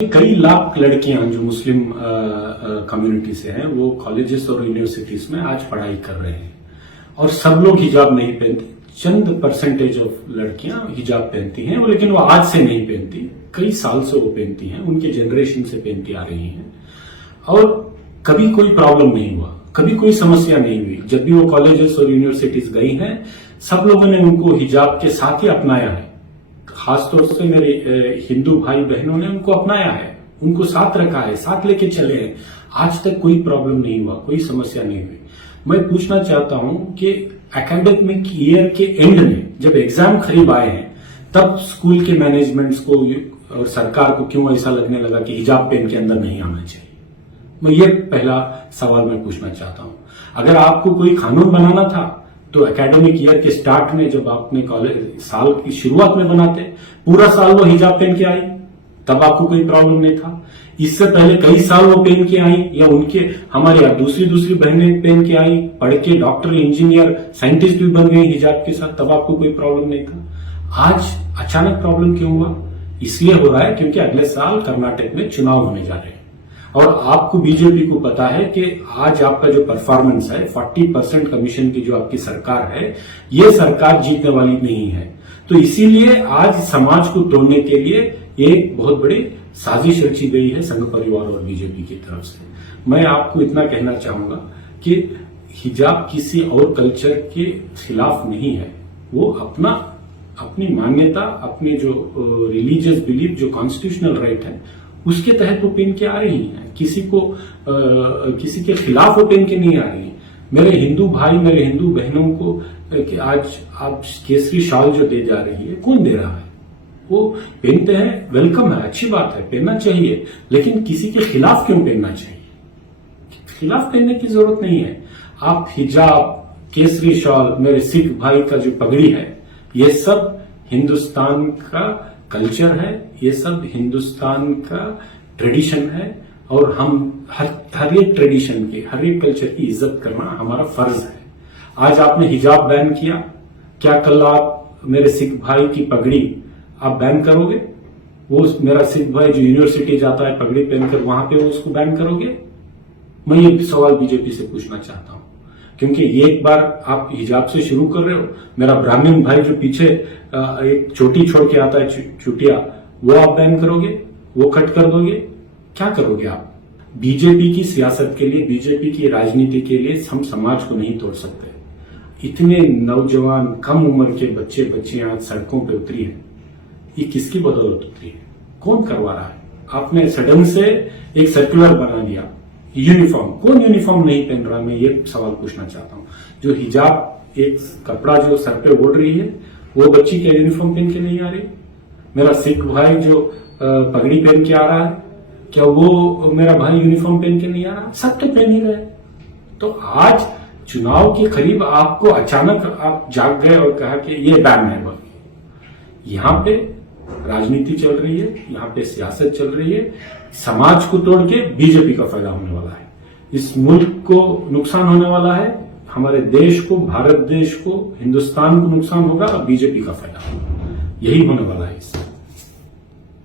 कई लाख लड़कियां जो मुस्लिम कम्युनिटी से हैं वो कॉलेजेस और यूनिवर्सिटीज में आज पढ़ाई कर रहे हैं और सब लोग हिजाब नहीं पहनते। चंद परसेंटेज ऑफ लड़कियां हिजाब पहनती हैं, लेकिन वो आज से नहीं पहनती, कई साल से वो पहनती हैं, उनके जनरेशन से पहनती आ रही हैं और कभी कोई प्रॉब्लम नहीं हुआ, कभी कोई समस्या नहीं हुई। जब भी वो कॉलेजेस और यूनिवर्सिटीज गई हैं, सब लोगों ने उनको हिजाब के साथ ही अपनाया है। खासतौर से मेरे हिंदू भाई बहनों ने उनको अपनाया है, उनको साथ रखा है, साथ लेके चले हैं। आज तक कोई प्रॉब्लम नहीं हुआ, कोई समस्या नहीं हुई। मैं पूछना चाहता हूं कि एकेडमिक ईयर के एंड में जब एग्जाम करीब आए हैं, तब स्कूल के मैनेजमेंट्स को और सरकार को क्यों ऐसा लगने लगा कि हिजाब पहन के अंदर नहीं आना चाहिए? मैं ये पहला सवाल मैं पूछना चाहता हूं। अगर आपको कोई कानून बनाना था तो एकेडमिक ईयर के स्टार्ट में, जब आपने कॉलेज साल की शुरुआत में बनाते, पूरा साल वो हिजाब पहन के आई, तब आपको कोई प्रॉब्लम नहीं था। इससे पहले कई साल वो पहन के आई, या उनके हमारे यहाँ दूसरी बहनें पहन के आई, पढ़ के डॉक्टर, इंजीनियर, साइंटिस्ट भी बन गई हिजाब के साथ, तब आपको कोई प्रॉब्लम नहीं था। आज अचानक प्रॉब्लम क्यों हुआ? इसलिए हो रहा है क्योंकि अगले साल कर्नाटक में चुनाव होने जा रहे हैं और आपको बीजेपी को पता है कि आज आपका जो परफॉर्मेंस है, 40% कमीशन की जो आपकी सरकार है, ये सरकार जीतने वाली नहीं है। तो इसीलिए आज समाज को तोड़ने के लिए एक बहुत बड़ी साजिश रची गई है संघ परिवार और बीजेपी की तरफ से। मैं आपको इतना कहना चाहूंगा कि हिजाब किसी और कल्चर के खिलाफ नहीं है, वो अपनी मान्यता, अपने जो रिलीजियस बिलीफ, जो कॉन्स्टिट्यूशनल राइट है, उसके तहत वो पहन के आ रही है। किसी के खिलाफ वो पहन के नहीं आ रही है। मेरे हिंदू भाई, मेरे हिंदू बहनों को कि आज आप केसरी शाल जो दे जा रही है, कौन दे रहा है? वो पहनते हैं, वेलकम है, अच्छी बात है, पहनना चाहिए, लेकिन किसी के खिलाफ क्यों पहनना चाहिए? खिलाफ पहनने की जरूरत नहीं है। आप हिजाब, केसरी शाल, मेरे सिख भाई का जो पगड़ी है, ये सब हिंदुस्तान का कल्चर है, ये सब हिंदुस्तान का ट्रेडिशन है और हम हर एक ट्रेडिशन के, हर एक कल्चर की इज्जत करना हमारा फर्ज है। आज आपने हिजाब बैन किया, क्या कल आप मेरे सिख भाई की पगड़ी आप बैन करोगे? वो मेरा सिख भाई जो यूनिवर्सिटी जाता है पगड़ी पहनकर, वहां पे वो उसको बैन करोगे? मैं ये सवाल बीजेपी से पूछना चाहता हूं, क्योंकि एक बार आप हिजाब से शुरू कर रहे हो। मेरा ब्राह्मण भाई जो पीछे एक चोटी छोड़ के आता है, चुटिया, वो आप बैन करोगे? वो कट कर दोगे? क्या करोगे आप? बीजेपी की सियासत के लिए, बीजेपी की राजनीति के लिए हम समाज को नहीं तोड़ सकते। इतने नौजवान, कम उम्र के बच्चे बच्चियां आज सड़कों पे उतरी हैं, ये किसकी बदौलत उतरी है? कौन करवा रहा है? आपने सडन से एक सर्कुलर बना दिया, यूनिफॉर्म। कौन यूनिफॉर्म नहीं पहन रहा? मैं ये सवाल पूछना चाहता हूं। जो हिजाब एक कपड़ा जो सर पे ओढ़ रही है, वो बच्ची क्या यूनिफॉर्म पहन के नहीं आ रही? मेरा सिख भाई जो पगड़ी पहन के आ रहा है, क्या वो मेरा भाई यूनिफॉर्म पहन के नहीं आ रहा? सब तो पहन ही रहे। तो आज चुनाव के करीब आपको अचानक आप जाग गए और कहा कि ये बैन है। बोल, यहां पे राजनीति चल रही है, यहाँ पे सियासत चल रही है। समाज को तोड़ के बीजेपी का फायदा होने वाला है, इस मुल्क को नुकसान होने वाला है, हमारे देश को, भारत देश को, हिंदुस्तान को नुकसान होगा और बीजेपी का फायदा होगा। यही होने वाला है इससे।